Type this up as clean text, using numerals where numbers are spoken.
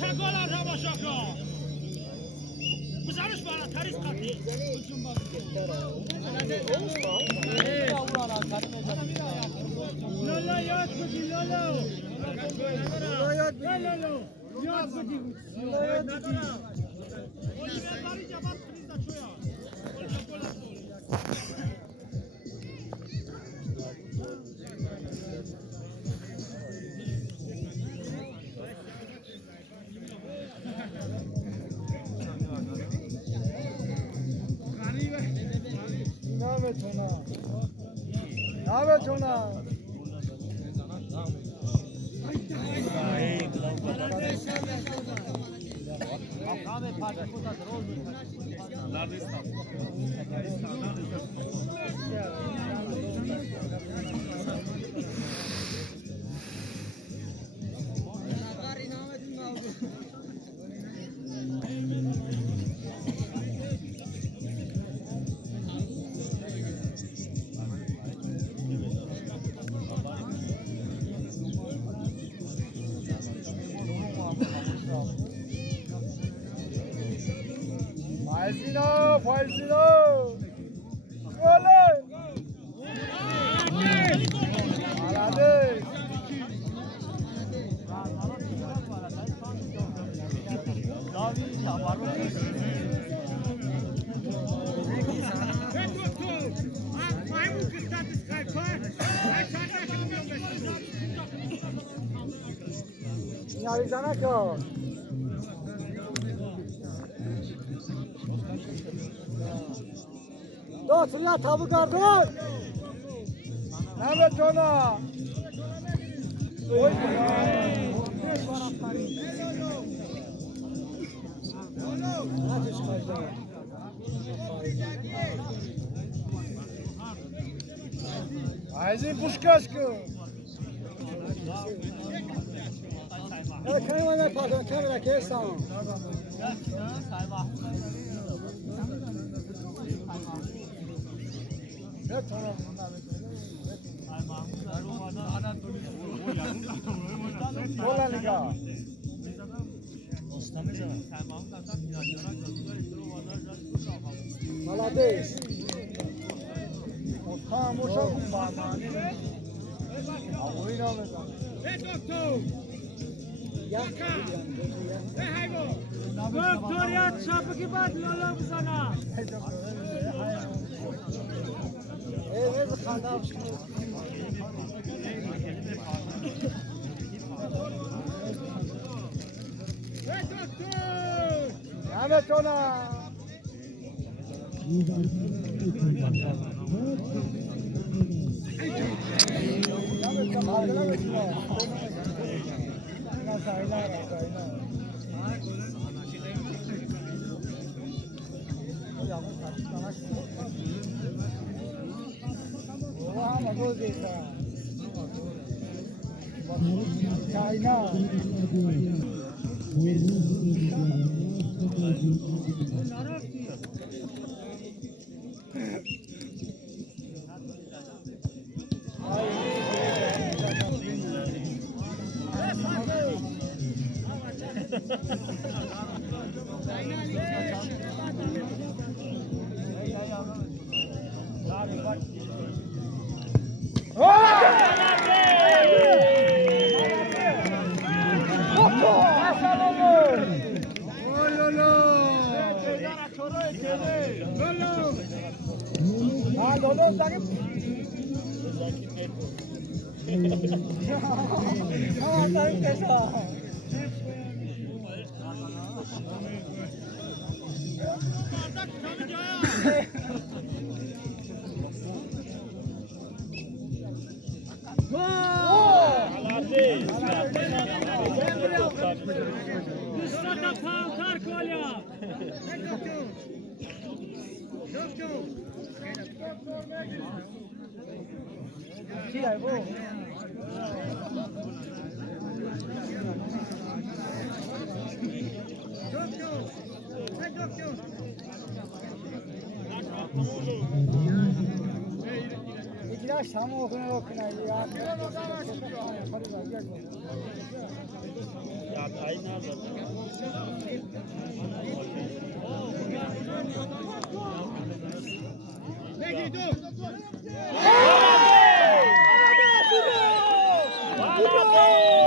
چگالا رواشاکا بزنش بالا تریز قطعی لالا یاد بگی لالا یاد بگی Falsino! Oley! Alade! Finalizana que ó. Dostum ya tavuk ardı. Evet ona. Oy. Ayzin puşkaşkı. Evet, kamera pardon, kamera kesan. Evet, tamam. Holandika. Malades. Tamam, o çok bağımlı. Oyun alacağım. Doktor. doktor ya çapı gibi atıyorlar bu sana. Evet, kanal. Evet ona. China. Üstada paltar kolya. İkiler Şam'ı okuna ya. Ya Tayyip Bravo!